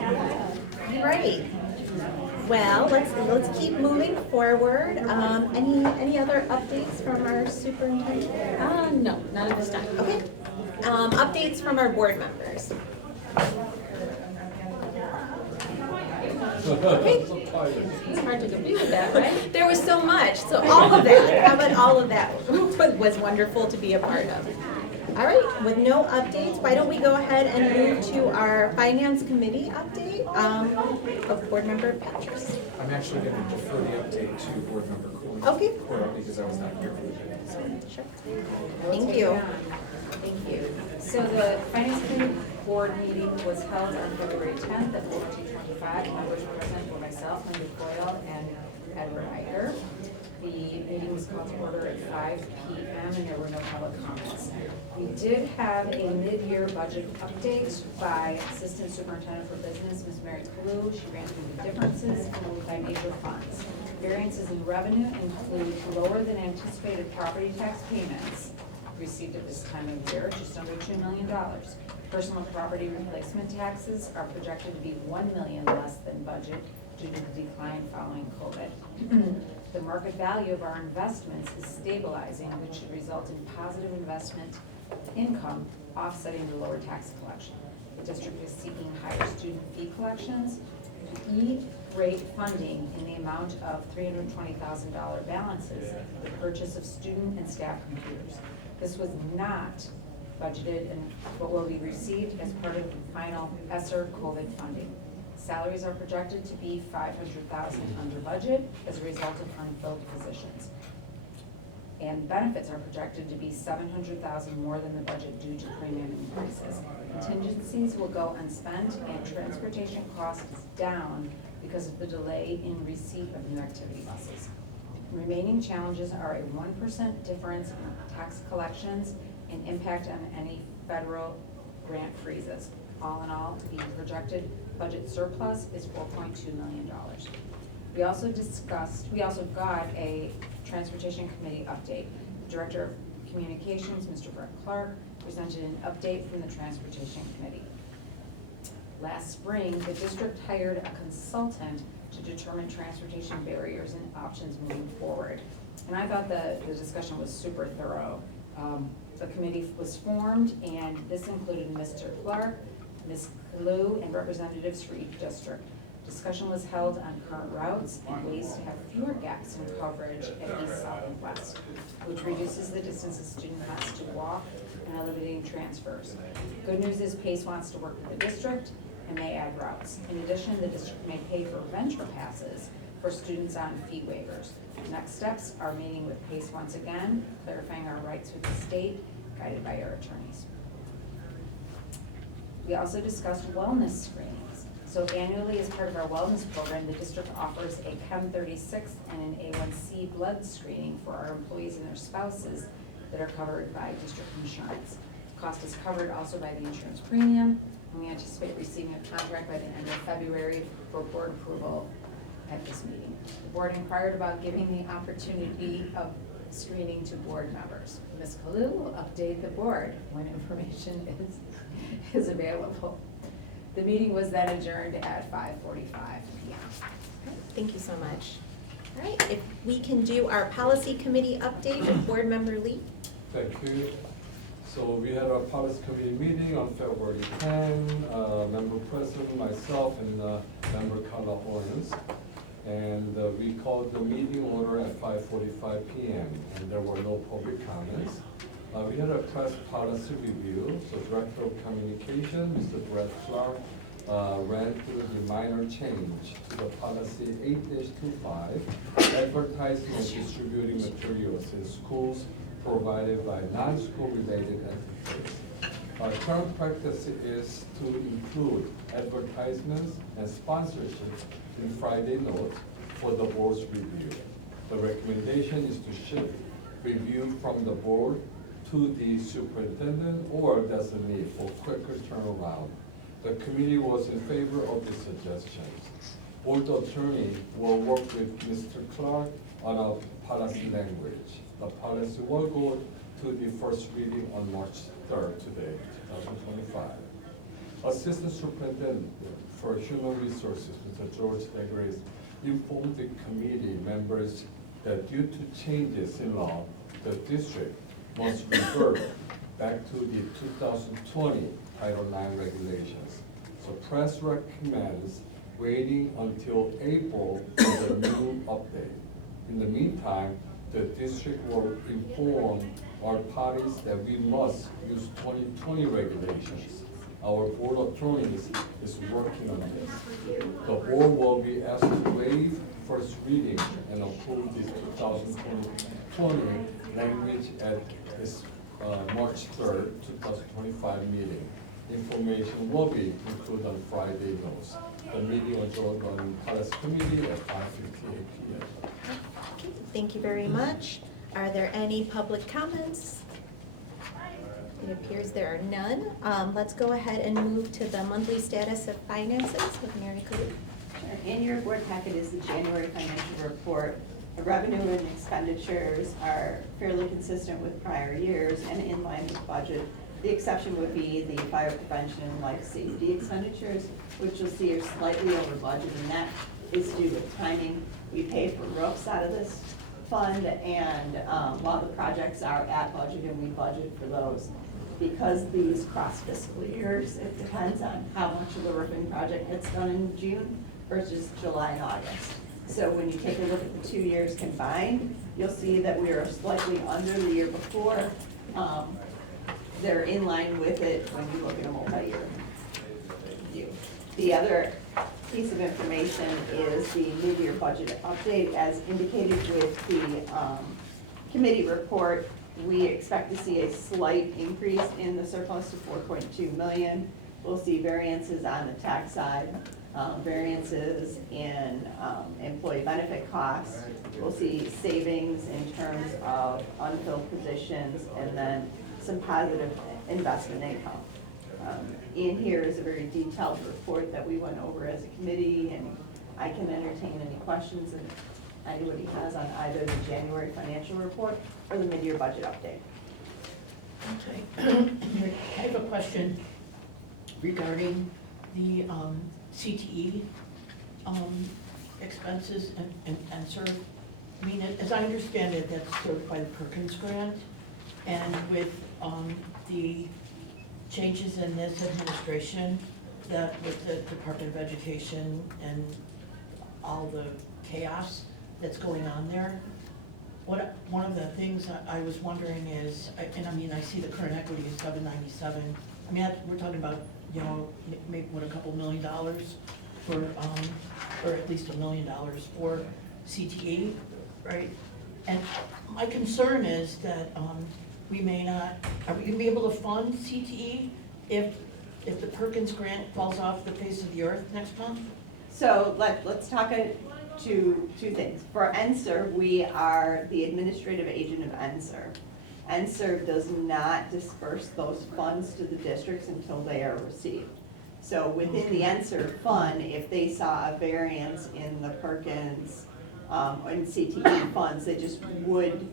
Right. Well, let's keep moving forward. Any other updates from our superintendent? No, not at this time. Okay. Updates from our board members. Okay. It's hard to compete with that, right? There was so much, so all of that. How about all of that? Was wonderful to be a part of. All right, with no updates, why don't we go ahead and move to our finance committee update of board member Petrus. I'm actually going to defer the update to board member Coyle. Okay. Because I was not here for the meeting. Sure. Thank you. Thank you. So the Finance Committee Board meeting was held on February 10th at 14:25. Members were present were myself, Linda Coyle, and Edward Eicher. The meeting was called to order at 5 p.m. and there were no public comments. We did have a mid-year budget update by Assistant Superintendent for Business, Ms. Mary Kalu. She ran through the differences by major funds. Variances in revenue include lower than anticipated property tax payments received at this time of year, just under $2 million. Personal property replacement taxes are projected to be $1 million less than budget due to the decline following COVID. The market value of our investments is stabilizing, which should result in positive investment income offsetting the lower tax collection. The district is seeking higher student fee collections, E-rate funding in the amount of $320,000 balances, the purchase of student and staff computers. This was not budgeted and what will be received as part of the final ESSER COVID funding. Salaries are projected to be $500,000 under budget as a result of unfilled positions. And benefits are projected to be $700,000 more than the budget due to premium increases. Contingencies will go unspent and transportation costs down because of the delay in receipt of new activity buses. Remaining challenges are a 1% difference in tax collections and impact on any federal grant freezes. All in all, the projected budget surplus is $4.2 million. We also got a transportation committee update. The Director of Communications, Mr. Brett Clark, presented an update from the transportation committee. Last spring, the district hired a consultant to determine transportation barriers and options moving forward. And I thought the discussion was super thorough. The committee was formed, and this included Mr. Clark, Ms. Kalu, and representatives for each district. Discussion was held on current routes and ways to have fewer gaps in coverage at east, south, and west, which reduces the distance a student has to walk and eliminating transfers. Good news is PACE wants to work with the district and may add routes. In addition, the district may pay for venture passes for students on fee waivers. Next steps are meeting with PACE once again, clarifying our rights with the state, guided by our attorneys. We also discussed wellness screenings. So annually, as part of our wellness program, the district offers a Chem 36 and an A1C blood screening for our employees and their spouses that are covered by district insurance. Cost is covered also by the insurance premium, and we anticipate receiving a contract by the end of February for board approval at this meeting. The board inquired about giving the opportunity of screening to board members. Ms. Kalu will update the board when information is available. The meeting was then adjourned at 5:45 p.m. Thank you so much. All right, if we can do our policy committee update with board member Lee. Thank you. So we had our policy committee meeting on February 10, member president, myself, and member Carla Owens. And we called the meeting order at 5:45 p.m. and there were no public comments. We had a press policy review, so Director of Communication, Mr. Brett Clark, ran through the minor change to the policy 8-25, advertising and distributing materials in schools provided by non-school related entities. Our current practice is to include advertisements and sponsorships in Friday notes for the board's review. The recommendation is to shift review from the board to the superintendent or designee for quicker turnaround. The committee was in favor of the suggestions. Board attorney will work with Mr. Clark on a policy language. The policy will go to the first reading on March 3rd today, 2025. Assistant Superintendent for Human Resources, Mr. George Degres, informed the committee members that due to changes in law, the district must revert back to the 2020 Title IX regulations. So press recommends waiting until April for the new update. In the meantime, the district will inform our parties that we must use 2020 regulations. Our board attorneys is working on this. The board will be asked to waive first reading and approve the 2020 language at this March 3rd, 2025 meeting. Information will be included on Friday notes. The meeting adjourned on policy committee at 5:58 p.m. Okay, thank you very much. Are there any public comments? It appears there are none. Let's go ahead and move to the monthly status of finances with Mary Kalu. Sure. In your board packet is the January financial report. The revenue and expenditures are fairly consistent with prior years and in line with budget. The exception would be the fire prevention and life safety expenditures, which you'll see are slightly over budget, and that is due to timing. We pay for roofs out of this fund, and while the projects are at budget and we budget for those, because these cross fiscal years, it depends on how much of the roofing project gets done in June versus July and August. So when you take a look at the 2 years combined, you'll see that we are slightly under the year before. They're in line with it when you look at a multi-year view. The other piece of information is the mid-year budget update. As indicated with the committee report, we expect to see a slight increase in the surplus to $4.2 million. We'll see variances on the tax side, variances in employee benefit costs. We'll see savings in terms of unfilled positions, and then some positive investment income. In here is a very detailed report that we went over as a committee, and I can entertain any questions that anybody has on either the January financial report or the mid-year budget update. Okay. I have a question regarding the CTE expenses and sort of, I mean, as I understand it, that's served by the Perkins Grant. And with the changes in this administration, that with the Department of Education and all the chaos that's going on there, one of the things I was wondering is, and I mean, I see the current equity is $797. I mean, we're talking about, you know, maybe what, a couple $1 million for, or at least $1 million for CTE, right? And my concern is that we may not, are we gonna be able to fund CTE if the Perkins Grant falls off the face of the earth next month? So let's talk two things. For NSERV, we are the administrative agent of NSERV. NSERV does not disperse those funds to the districts until they are received. So within the NSERV fund, if they saw a variance in the Perkins and CTE funds, they just would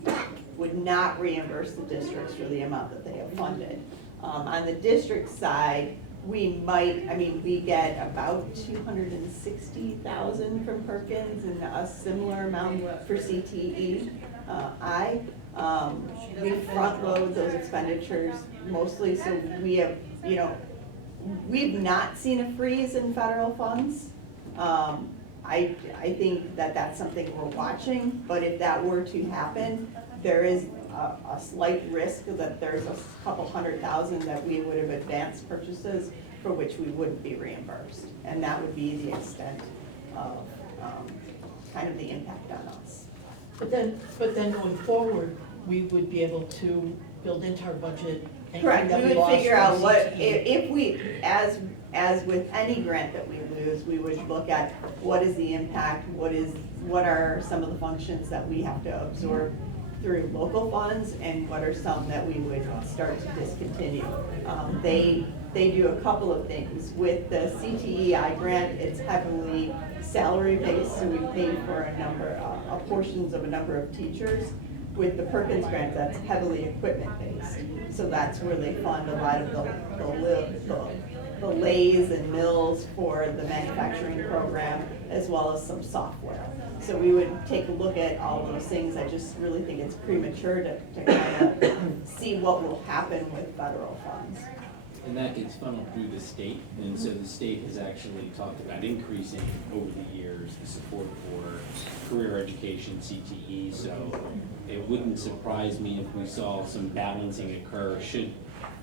not reimburse the districts for the amount that they have funded. On the district side, we might, I mean, we get about 260,000 from Perkins and a similar amount for CTE. We front load those expenditures mostly, so we have, you know, we've not seen a freeze in federal funds. I think that that's something we're watching, but if that were to happen, there is a slight risk that there's a couple $100,000 that we would have advanced purchases for which we wouldn't be reimbursed. And that would be the extent of kind of the impact on us. But then going forward, we would be able to build into our budget. Correct, anything that we would lost figure from out what, CTE. if we, as with any grant that we lose, we would look at what is the impact, what are some of the functions that we have to absorb through local funds, and what are some that we would start to discontinue. They do a couple of things. With the CTEI grant, it's heavily salary based, so we pay for a number, portions of a number of teachers. With the Perkins grant, that's heavily equipment based. So that's where they fund a lot of the lathes and mills for the manufacturing program, as well as some software. So we would take a look at all those things. I just really think it's premature to kind of see what will happen with federal funds. And that gets funneled through the state, and so the state has actually talked about increasing over the years the support for career education, CTE, so it wouldn't surprise me if we saw some balancing occur should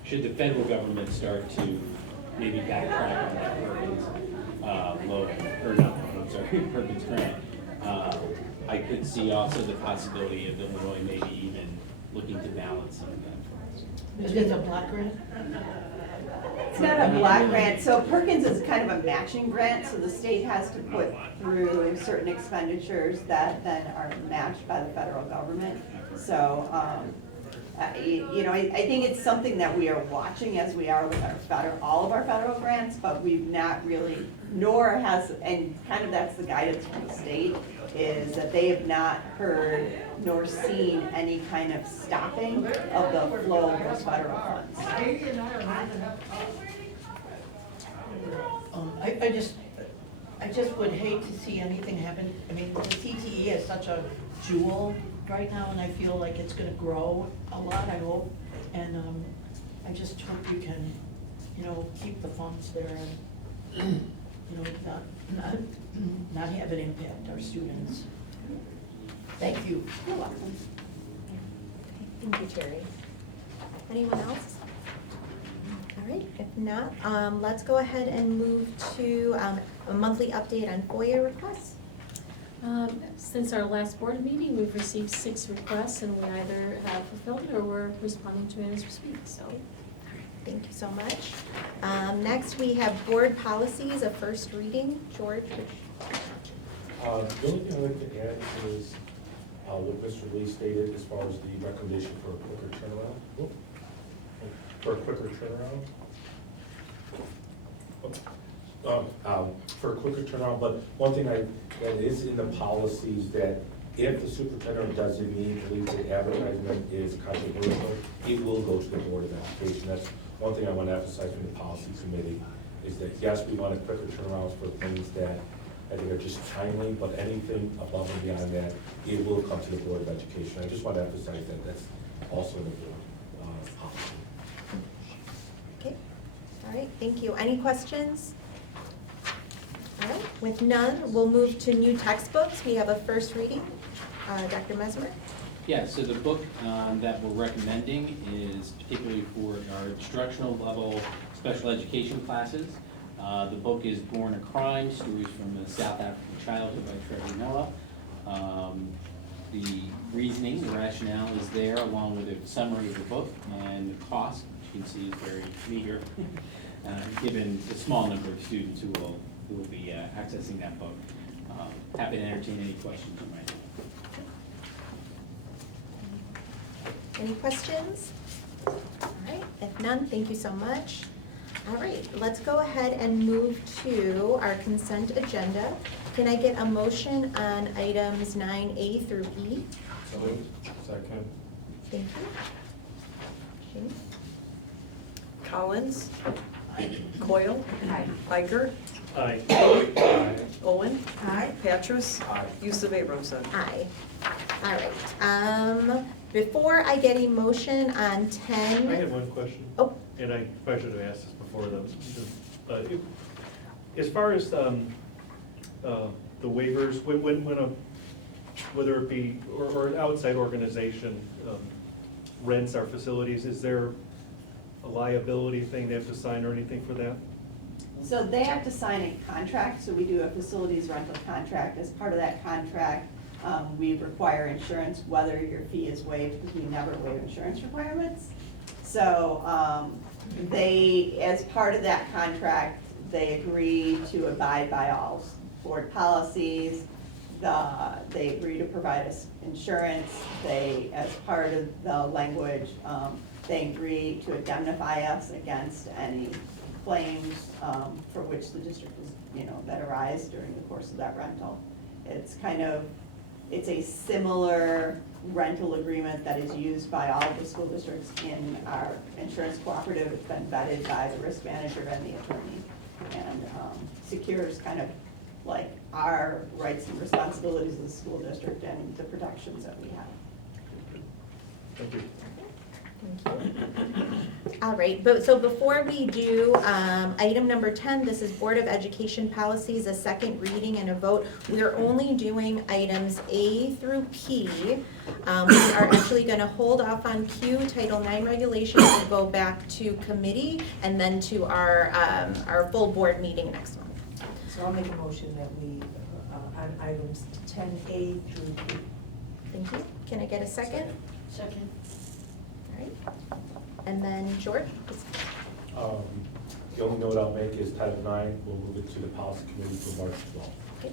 the federal government start to maybe backtrack on that Perkins loan, or not loan, I'm sorry, Perkins grant. I could see also the possibility of Illinois maybe even looking to balance some of that. Is it a block grant? It's not a block grant, so Perkins is kind of a matching grant, so the state has to put through certain expenditures that then are matched by the federal government. So, you know, I think it's something that we are watching as we are with our all of our federal grants, but we've not really, nor has, and kind of that's the guidance from the state, is that they have not heard nor seen any kind of stopping of the flow of those federal funds. I just would hate to see anything happen. I mean, the CTE is such a jewel right now, and I feel like it's gonna grow a lot, I hope. And I just hope you can, you know, keep the funds there and, you know, not have it impact our students. Thank you. You're welcome. Thank you, Terry. Anyone else? All right, if not, let's go ahead and move to a monthly update on FOIA requests. Since our last board meeting, we've received 6 requests, and we either have fulfilled or we're responding to it as we speak, so. Thank you so much. Next, we have board policies, a first reading. George, which? The only thing I'd like to add is what Mr. Lee stated as far as the recommendation for a quicker turnaround. for a quicker turnaround, but one thing that is in the policies that if the superintendent or designee believes the advertisement is controversial, it will go to the Board of Education. That's one thing I want to emphasize from the policy committee, is that yes, we want a quicker turnaround for things that I think are just timely, but anything above and beyond that, it will come to the Board of Education. I just want to emphasize that that's also in the board policy. Okay, all right, thank you. Any questions? All right, with none, we'll move to new textbooks. We have a first reading. Dr. Mesmer? Yeah, so the book that we're recommending is particularly for our instructional level special education classes. The book is Born a Crime, Stories from a South African Childhood by Trevor Noah. The reasoning, the rationale is there along with a summary of the book, and the cost, you can see, is very meager, given the small number of students who will be accessing that book. Happy to entertain any questions you might have. Any questions? All right, if none, thank you so much. All right, let's go ahead and move to our consent agenda. Can I get a motion on items 9A through E? So moved. Second. Thank you. Jean? Collins. Coyle. Iker. Aye. Owen. Aye. Petrus. Aye. Yusuf Abramson. Aye. All right, before I get a motion on 10. I have one question. Oh. And I probably should have asked this before, as far as the waivers, whether it be, or an outside organization rents our facilities, is there a liability thing they have to sign or anything for that? So they have to sign a contract, so we do a facilities rental contract. As part of that contract, we require insurance whether your fee is waived, because we never waive insurance requirements. So they, as part of that contract, they agree to abide by all board policies. They agree to provide us insurance. They, as part of the language, they agree to indemnify us against any claims for which the district is, that arise during the course of that rental. It's it's a similar rental agreement that is used by all of the school districts in our insurance cooperative. It's been vetted by the risk manager and the attorney, and secures kind of like our rights and responsibilities as a school district and the protections that we have. Thank you. Thank you. All right, so before we do item number 10, this is Board of Education policies, a second reading and a vote. We're only doing items A through P. We are actually going to hold off on Q, Title IX regulations, and go back to committee and then to our full board meeting next month. So I'll make a motion that we, on items 10A through P. Thank you. Can I get a second? Second. All right. And then George? The only note I'll make is Title IX, we'll move it to the policy committee for March 12th. Okay.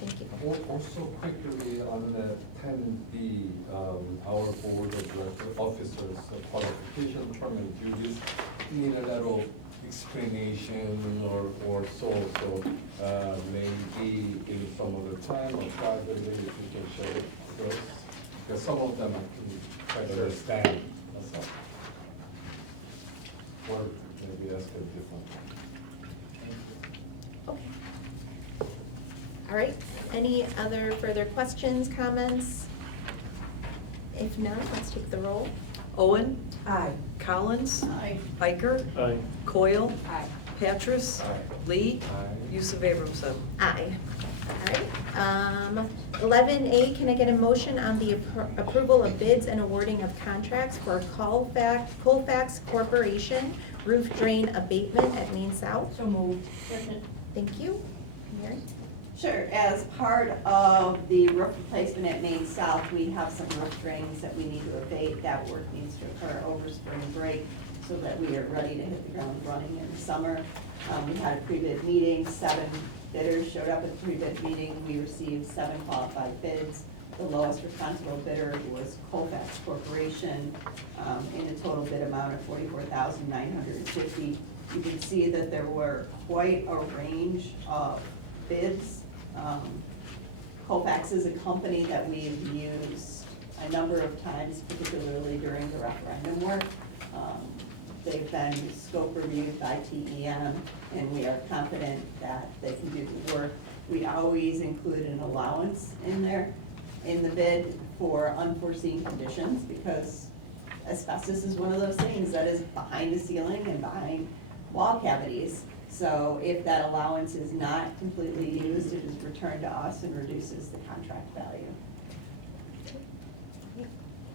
Thank you. Also quickly on 10B, our board of director officers qualification, permanent duties, need a little explanation or so, maybe in some other time or privately, if you can share it with us. Because some of them I can try to understand, that's all. Or maybe ask a different. Okay. All right, any other further questions, comments? If not, let's take the roll. Owen. Aye. Collins. Aye. Iker. Aye. Coyle. Aye. Petrus. Aye. Lee. Aye. Yusuf Abramson. Aye. All right. 11A, can I get a motion on the approval of bids and awarding of contracts for Colfax Corporation roof drain abatement at Main South? So moved. Thank you. Mary? Sure, as part of the roof replacement at Main South, we have some roof drains that we need to abate. That work needs to occur over spring break so that we are ready to hit the ground running in the summer. We had a pre-bid meeting, 7 bidders showed up at the pre-bid meeting. We received 7 qualified bids. The lowest responsible bidder was Colfax Corporation in a total bid amount of $44,950. You can see that there were quite a range of bids. Colfax is a company that we've used a number of times, particularly during the referendum work. They've been scope reviewed by TEM, and we are confident that they can do the work. We always include an allowance in there, in the bid for unforeseen conditions, because asbestos is one of those things that is behind the ceiling and behind wall cavities. So if that allowance is not completely used, it is returned to us and reduces the contract value.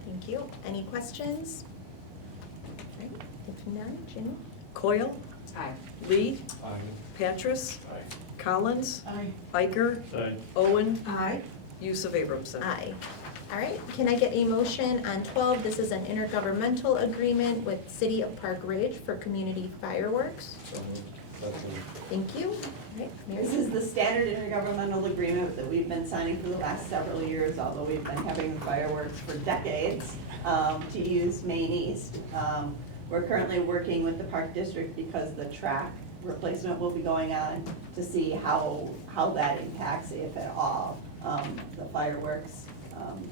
Thank you. Any questions? All right, if none, Ginny? Coyle, Aye. Lee, Aye. Patras, Collins, Aye. Iker, Aye. Owen, Aye. Yusuf Abramson. Aye. All right, can I get a motion on 12? This is an intergovernmental agreement with City of Park Ridge for community fireworks. So moved. Second. Thank you. All right, Mary? This is the standard intergovernmental agreement that we've been signing for the last several years, although we've been having fireworks for decades, to use Maine East. We're currently working with the Park District because the track replacement will be going on to see how that impacts, if at all, the fireworks.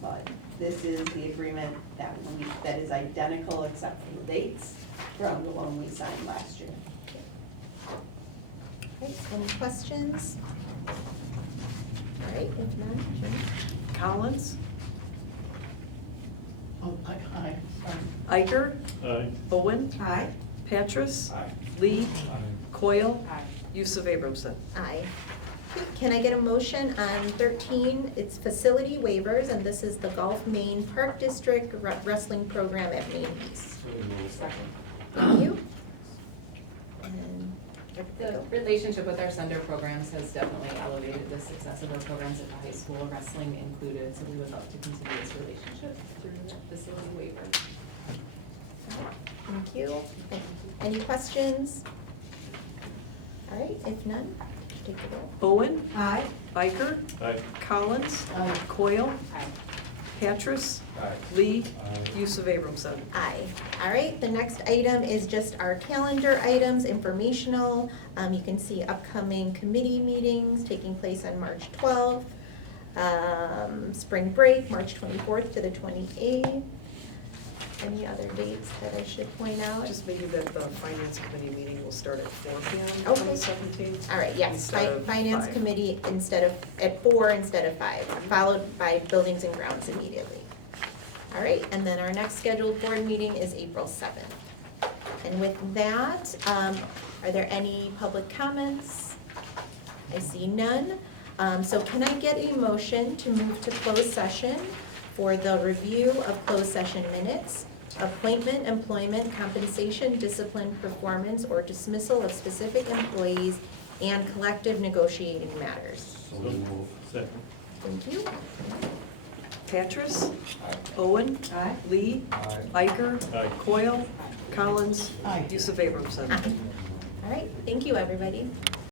But this is the agreement that is identical except for the dates from the one we signed last year. All right, any questions? All right, if none, Ginny? Collins, Oh, aye. Iker, Aye. Owen, Aye. Patras, Aye. Lee, Aye. Coyle, Aye. Yusuf Abramson. Aye. Can I get a motion on 13? It's facility waivers, and this is the Gulf Maine Park District Wrestling Program at Maine East. So moved. Second. Thank you. And The relationship with our Sender programs has definitely elevated the success of our programs at the high school, wrestling included, so we would love to continue this relationship through the facility waiver. Thank you. Any questions? All right, if none, take the roll. Owen, Aye. Iker, Aye. Collins, Aye. Coyle, Aye. Patras, Aye. Lee, Aye. Yusuf Abramson. Aye. All right, the next item is just our calendar items, informational. You can see upcoming committee meetings taking place on March 12th. Spring break, March 24th to the 28th. Any other dates that I should point out? Just maybe that the finance committee meeting will start at 4 p.m. on Okay. the 17th. All right, yes, instead of Finance 5. Committee at 4 instead of 5, followed by Buildings and Grounds immediately. All right, and then our next scheduled board meeting is April 7th. And with that, are there any public comments? I see none. So can I get a motion to move to closed session for the review of closed session minutes, appointment, employment, compensation, discipline, performance, or dismissal of specific employees, and collective negotiating matters? So moved. Second. Thank you. Patras, Aye. Owen, Aye. Lee, Aye. Iker, Aye. Coyle, Collins, Aye. Yusuf Abramson. Aye. All right, thank you, everybody.